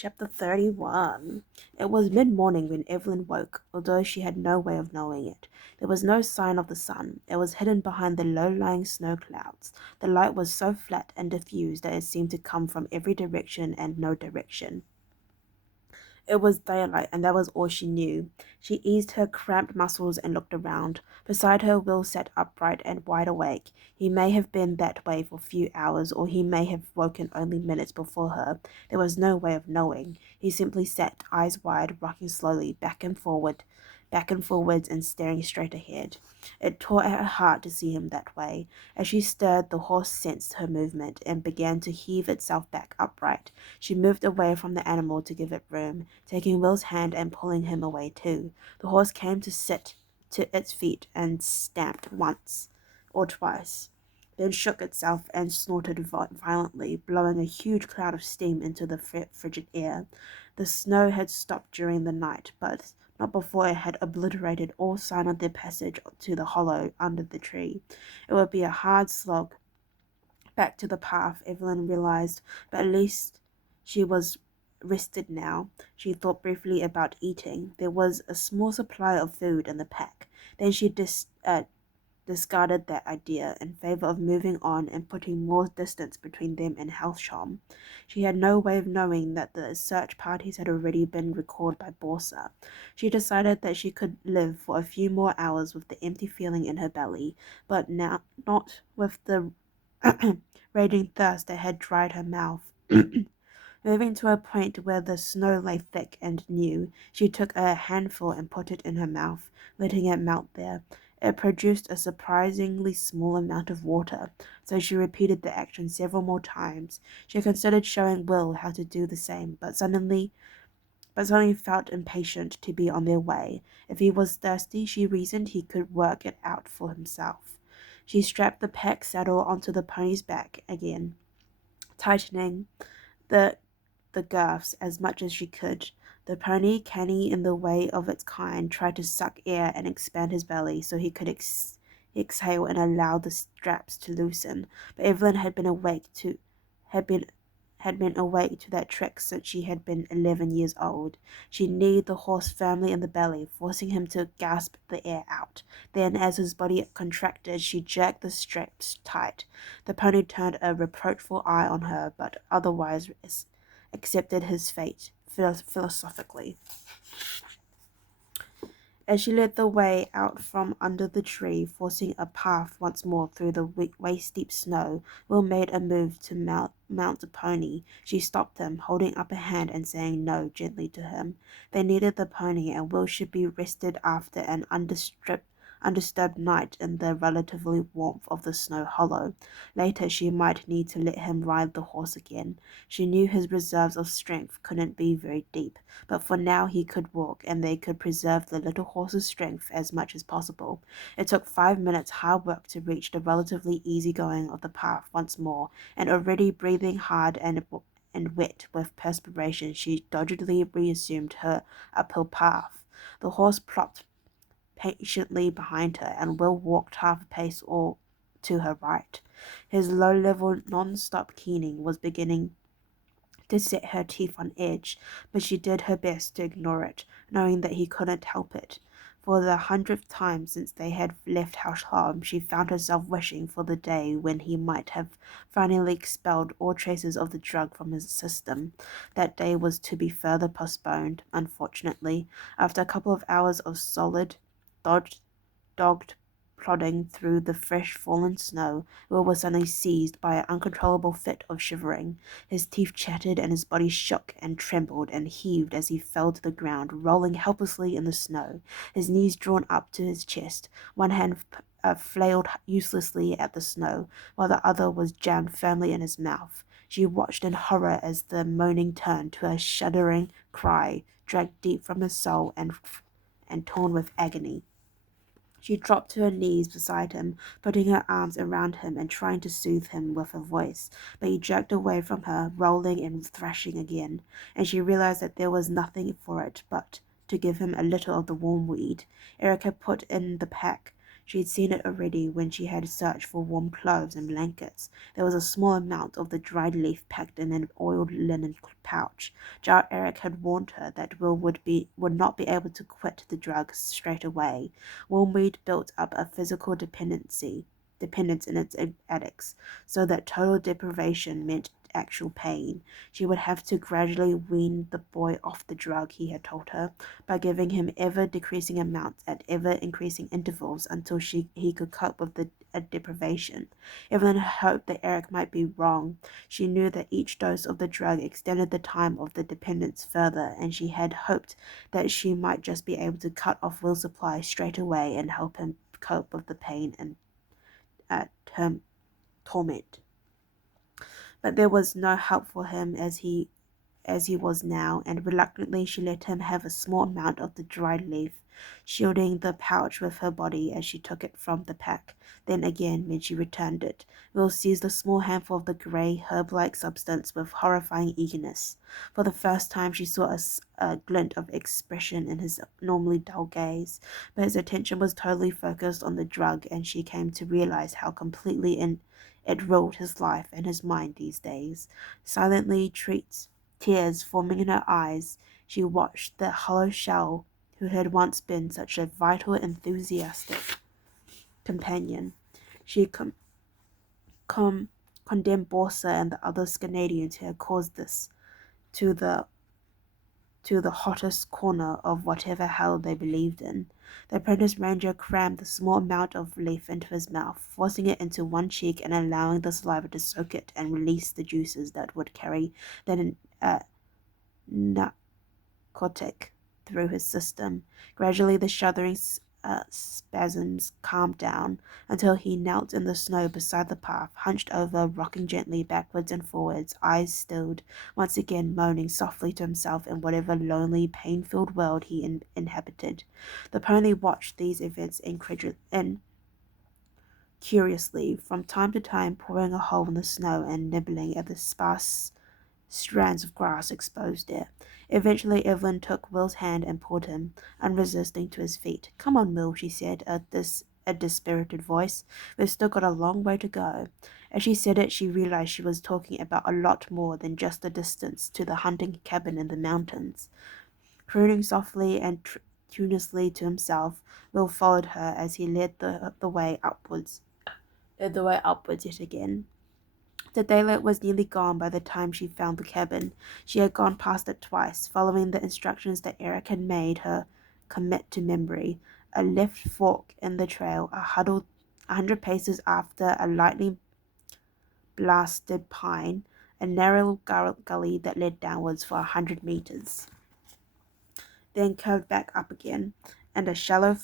Chapter 31. It was mid-morning when Evelyn woke, although she had no way of knowing it. There was no sign of the sun. It was hidden behind the low-lying snow clouds. The light was so flat and diffused that it seemed to come from every direction and no direction. It was daylight, and that was all she knew. She eased her cramped muscles and looked around. Beside her, Will sat upright and wide awake. He may have been that way for a few hours, or he may have woken only minutes before her. There was no way of knowing. He simply sat, eyes wide, rocking slowly back and forwards, and staring straight ahead. It tore at her heart to see him that way. As she stirred, the horse sensed her movement and began to heave itself back upright. She moved away from the animal to give it room, taking Will's hand and pulling him away too. The horse came to sit to its feet and stamped once or twice, then shook itself and snorted violently, blowing a huge cloud of steam into the frigid air. The snow had stopped during the night, but not before it had obliterated all sign of their passage to the hollow under the tree. It would be a hard slog back to the path, Evelyn realized, but at least she was rested now. She thought briefly about eating. There was a small supply of food in the pack. Then she discarded that idea in favor of moving on and putting more distance between them and Halsham. She had no way of knowing that the search parties had already been recalled by Borsa. She decided that she could live for a few more hours with the empty feeling in her belly, but now not with the raging thirst that had dried her mouth. Moving to a point where the snow lay thick and new, she took a handful and put it in her mouth, letting it melt there. It produced a surprisingly small amount of water, so she repeated the action several more times. She considered showing Will how to do the same, but suddenly felt impatient to be on their way. If he was thirsty, she reasoned he could work it out for himself. She strapped the pack saddle onto the pony's back again, tightening the girths as much as she could. The pony, canny in the way of its kind, tried to suck air and expand his belly so he could exhale and allow the straps to loosen. But Evelyn had been awake to that trick since she had been 11 years old. She kneed the horse firmly in the belly, forcing him to gasp the air out. Then, as his body contracted, she jerked the straps tight. The pony turned a reproachful eye on her, but otherwise accepted his fate philosophically. As she led the way out from under the tree, forcing a path once more through the waist-deep snow, Will made a move to mount the pony. She stopped him, holding up a hand and saying no gently to him. They needed the pony, and Will should be rested after an undisturbed night in the relatively warmth of the snow hollow. Later she might need to let him ride the horse again. She knew his reserves of strength couldn't be very deep, but for now he could walk, and they could preserve the little horse's strength as much as possible. It took 5 minutes hard work to reach the relatively easy going of the path once more, and already breathing hard and wet with perspiration, she doggedly reassumed her uphill path. The horse plopped patiently behind her, and Will walked half a pace or to her right. His low-level, non-stop keening was beginning to set her teeth on edge, but she did her best to ignore it, knowing that he couldn't help it. For the 100th time since they had left House Home, she found herself wishing for the day when he might have finally expelled all traces of the drug from his system. That day was to be further postponed, unfortunately. After a couple of hours of solid, dogged plodding through the fresh fallen snow, Will was suddenly seized by an uncontrollable fit of shivering. His teeth chattered and his body shook and trembled and heaved as he fell to the ground, rolling helplessly in the snow, his knees drawn up to his chest. One hand flailed uselessly at the snow, while the other was jammed firmly in his mouth. She watched in horror as the moaning turned to a shuddering cry, dragged deep from his soul and torn with agony. She dropped to her knees beside him, putting her arms around him and trying to soothe him with her voice, but he jerked away from her, rolling and thrashing again, and she realized that there was nothing for it but to give him a little of the warm weed Eric had put in the pack. She'd seen it already when she had searched for warm clothes and blankets. There was a small amount of the dried leaf packed in an oiled linen pouch. Jar Eric had warned her that Will would not be able to quit the drug straight away. Wormweed built up a physical dependence in its addicts, so that total deprivation meant actual pain. She would have to gradually wean the boy off the drug, he had told her, by giving him ever decreasing amounts at ever increasing intervals until he could cope with the deprivation. Evelyn hoped that Eric might be wrong. She knew that each dose of the drug extended the time of the dependence further, and she had hoped that she might just be able to cut off Will's supply straight away and help him cope with the pain and term torment. But there was no help for him as he was now, and reluctantly she let him have a small amount of the dried leaf, shielding the pouch with her body as she took it from the pack. Then again, when she returned it, Will seized a small handful of the grey, herb-like substance with horrifying eagerness. For the first time she saw a glint of expression in his normally dull gaze, but his attention was totally focused on the drug, and she came to realize how completely it ruled his life and his mind these days. Silently, tears forming in her eyes, she watched the hollow shell who had once been such a vital, enthusiastic companion. She condemned Borsa and the other Canadians who had caused this to the hottest corner of whatever hell they believed in. The apprentice ranger crammed the small amount of leaf into his mouth, forcing it into one cheek and allowing the saliva to soak it and release the juices that would carry the narcotic through his system. Gradually, the shuddering spasms calmed down until he knelt in the snow beside the path, hunched over, rocking gently backwards and forwards, eyes stilled, once again moaning softly to himself in whatever lonely, pain-filled world he inhabited. The pony watched these events curiously, from time to time pouring a hole in the snow and nibbling at the sparse strands of grass exposed there. Eventually, Evelyn took Will's hand and pulled him, unresisting, to his feet. "Come on, Will," she said, a dispirited voice. "We've still got a long way to go." As she said it, she realized she was talking about a lot more than just the distance to the hunting cabin in the mountains. Crooning softly and tunelessly to himself, Will followed her as he led the way upwards. Led the way upwards yet again. The daylight was nearly gone by the time she found the cabin. She had gone past it twice, following the instructions that Eric had made her commit to memory. A left fork in the trail, 100 paces after a lightning blasted pine, a narrow gully that led downwards for 100 meters, then curved back up again, and a shallow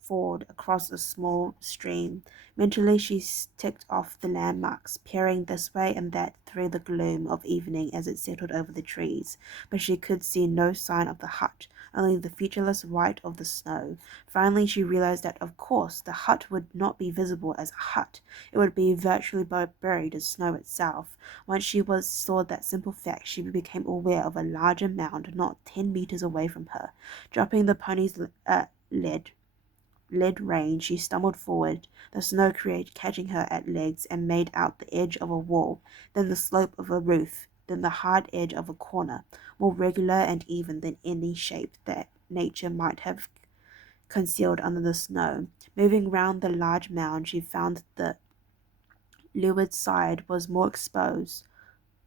ford across a small stream. Mentally she ticked off the landmarks, peering this way and that through the gloom of evening as it settled over the trees, but she could see no sign of the hut, only the featureless white of the snow. Finally she realized that, of course, the hut would not be visible as a hut. It would be virtually buried in snow itself. Once she saw that simple fact, she became aware of a larger mound not 10 meters away from her. Dropping the pony's lead rein, she stumbled forward, the snow catching her at legs, and made out the edge of a wall, then the slope of a roof, then the hard edge of a corner, more regular and even than any shape that nature might have concealed under the snow. Moving round the large mound, she found the leeward side was more exposed,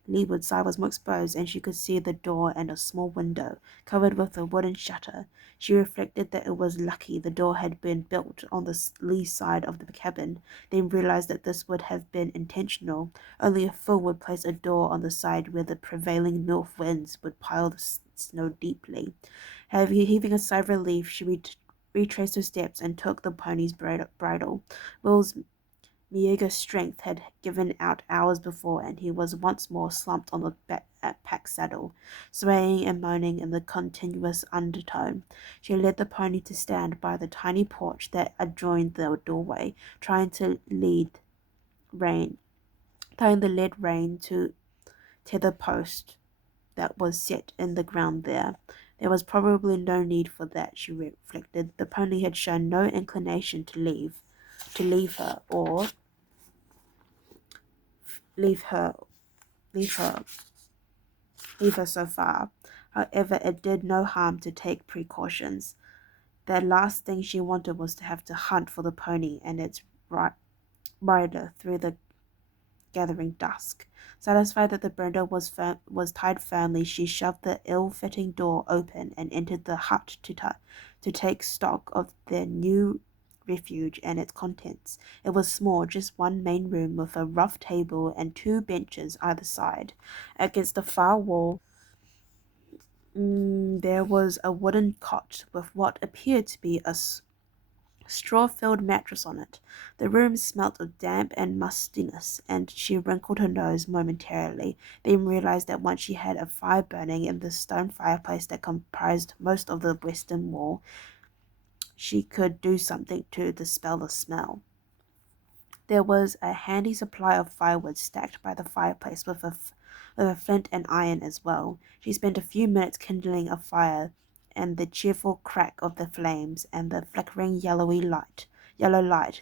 and she could see the door and a small window, covered with a wooden shutter. She reflected that it was lucky the door had been built on the lee side of the cabin, then realized that this would have been intentional. Only a fool would place a door on the side where the prevailing north winds would pile the snow deeply. Heaving a sigh of relief, she retraced her steps and took the pony's bridle. Will's meagre strength had given out hours before, and he was once more slumped on the pack saddle, swaying and moaning in the continuous undertone. She led the pony to stand by the tiny porch that adjoined the doorway, tying the lead rein to tether post that was set in the ground there. There was probably no need for that, she reflected. The pony had shown no inclination to leave. to leave her or leave her leave her leave her so far. However, it did no harm to take precautions. The last thing she wanted was to have to hunt for the pony and its rider through the gathering dusk. Satisfied that the brindle was tied firmly, she shoved the ill-fitting door open and entered the hut to take stock of their new refuge and its contents. It was small, just one main room with a rough table and two benches either side. Against the far wall, there was a wooden cot with what appeared to be a straw-filled mattress on it. The room smelt of damp and mustiness, and she wrinkled her nose momentarily, then realized that once she had a fire burning in the stone fireplace that comprised most of the western wall, she could do something to dispel the smell. There was a handy supply of firewood stacked by the fireplace with a flint and iron as well. She spent a few minutes kindling a fire, and the cheerful crack of the flames and the flickering yellow light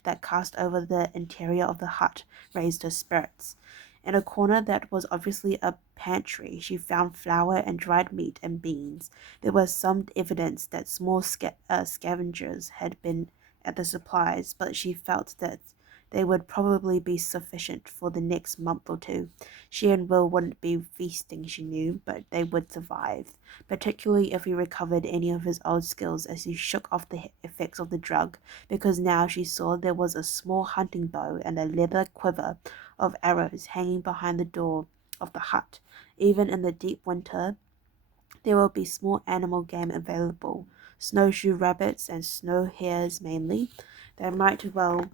that cast over the interior of the hut raised her spirits. In a corner that was obviously a pantry, she found flour and dried meat and beans. There was some evidence that small scavengers had been at the supplies, but she felt that they would probably be sufficient for the next month or two. She and Will wouldn't be feasting, she knew, but they would survive, particularly if he recovered any of his old skills as he shook off the effects of the drug, because now she saw there was a small hunting bow and a leather quiver of arrows hanging behind the door of the hut. Even in the deep winter, there will be small animal game available, snowshoe rabbits and snow hares mainly. They might well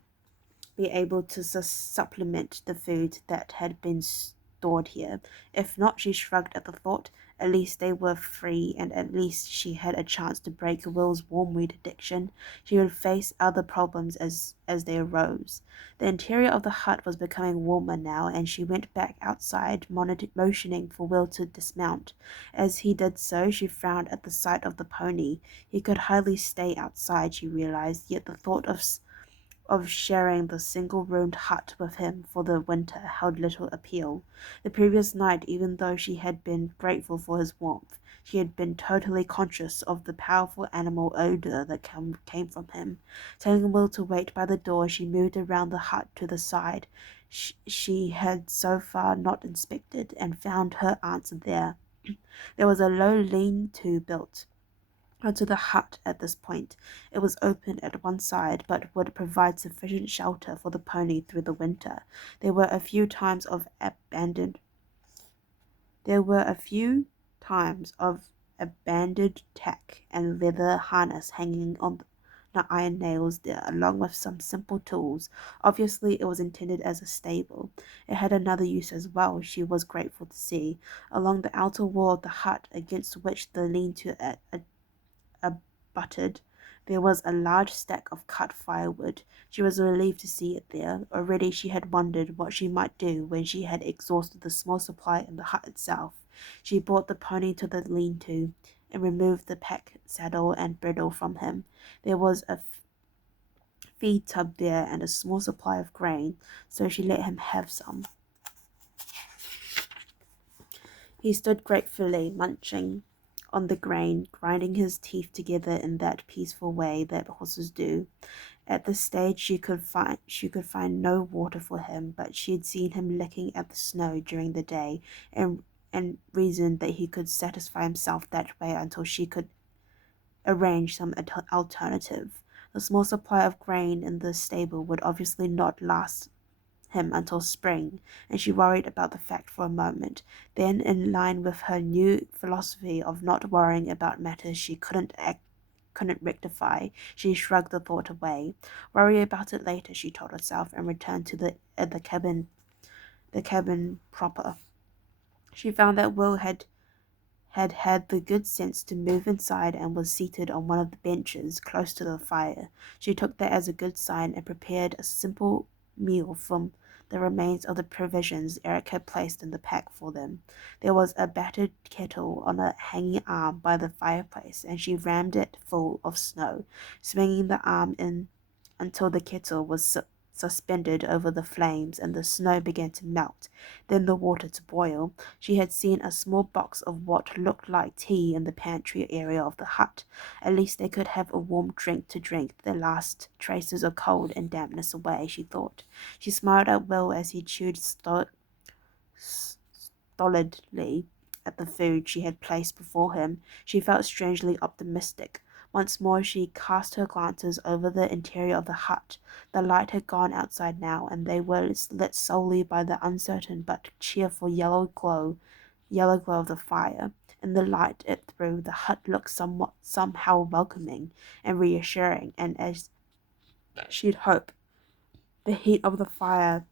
be able to supplement the food that had been stored here. If not, she shrugged at the thought, at least they were free, and at least she had a chance to break Will's wormweed addiction. She would face other problems as they arose. The interior of the hut was becoming warmer now, and she went back outside, motioning for Will to dismount. As he did so, she frowned at the sight of the pony. He could hardly stay outside, she realized, yet the thought of sharing the single-roomed hut with him for the winter held little appeal. The previous night, even though she had been grateful for his warmth, she had been totally conscious of the powerful animal odor that came from him. Telling Will to wait by the door, she moved around the hut to the side she had so far not inspected and found her answer there. There was a low lean-to built onto the hut at this point. It was open at one side, but would provide sufficient shelter for the pony through the winter. There were a few times of abandoned tack and leather harness hanging on the iron nails there, along with some simple tools. Obviously, it was intended as a stable. It had another use as well, she was grateful to see. Along the outer wall of the hut, against which the lean-to abutted, there was a large stack of cut firewood. She was relieved to see it there. Already she had wondered what she might do when she had exhausted the small supply in the hut itself. She brought the pony to the lean-to and removed the pack saddle and bridle from him. There was a feed tub there and a small supply of grain, so she let him have some. He stood gratefully, munching on the grain, grinding his teeth together in that peaceful way that horses do. At this stage she could find no water for him, but she had seen him licking at the snow during the day, and reasoned that he could satisfy himself that way until she could arrange some alternative. The small supply of grain in the stable would obviously not last him until spring, and she worried about the fact for a moment. Then, in line with her new philosophy of not worrying about matters she couldn't rectify, she shrugged the thought away. Worry about it later, she told herself, and returned to the cabin proper. She found that Will had the good sense to move inside and was seated on one of the benches close to the fire. She took that as a good sign and prepared a simple meal from the remains of the provisions Eric had placed in the pack for them. There was a battered kettle on a hanging arm by the fireplace, and she rammed it full of snow, swinging the arm in until the kettle was suspended over the flames and the snow began to melt, then the water to boil. She had seen a small box of what looked like tea in the pantry area of the hut. At least they could have a warm drink to drink the last traces of cold and dampness away, she thought. She smiled at Will as he chewed stolidly at the food she had placed before him. She felt strangely optimistic. Once more she cast her glances over the interior of the hut. The light had gone outside now, and they were lit solely by the uncertain but cheerful yellow glow of the fire. In the light it threw, the hut looked somehow welcoming and reassuring, and as she'd hoped, the heat of the fire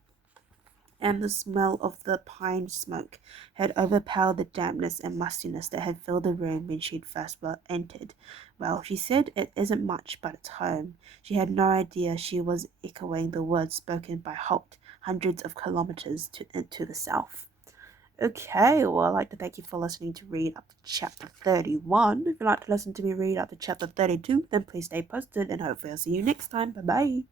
and the smell of the pine smoke had overpowered the dampness and mustiness that had filled the room when she'd first entered. Well, she said, it isn't much, but it's home. She had no idea she was echoing the words spoken by Holt hundreds of kilometers into the south. Okay, well, I'd like to thank you for listening to read up to chapter 31. If you'd like to listen to me read up to chapter 32, then please stay posted, and hopefully I'll see you next time. Bye-bye.